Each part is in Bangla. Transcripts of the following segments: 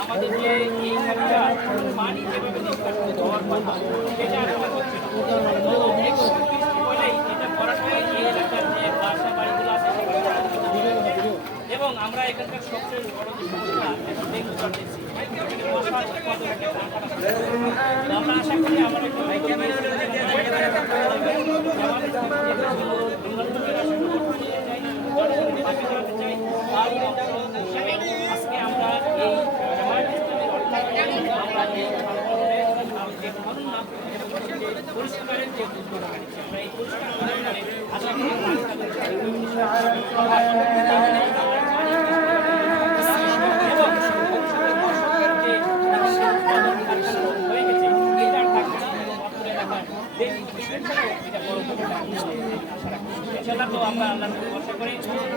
আমাদের যে এই খেলাটা পানি যেভাবে দরকার বলেই এটা করাটাই এই যে বাসা বাড়িগুলো এবং আমরা এখানকার সবচেয়ে বড় যে আমরা আশা করি আমাদের ইনশাআল্লাহ তো আমরা আল্লাহর উপর ভরসা করি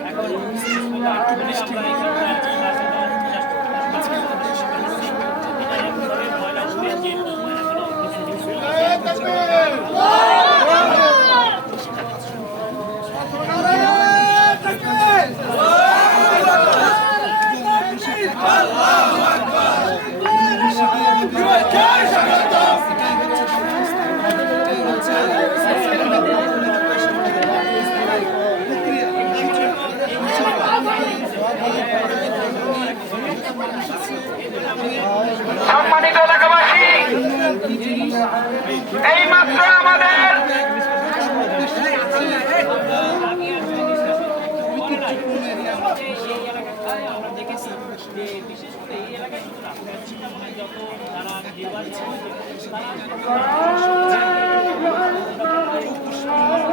এখন আমরা সম্মানিত এলাকাবাসী এই আমাদের বিশেষ করে এই এলাকায় যত আমরা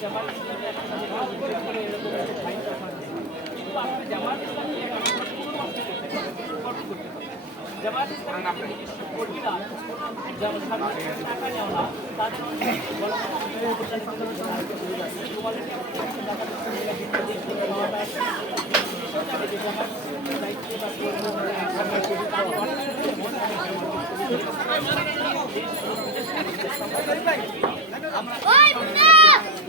জামাত ইসলামী নিজস্ব কর্মীরা সরকারের টাকা নেওয়া না তাদের অনেক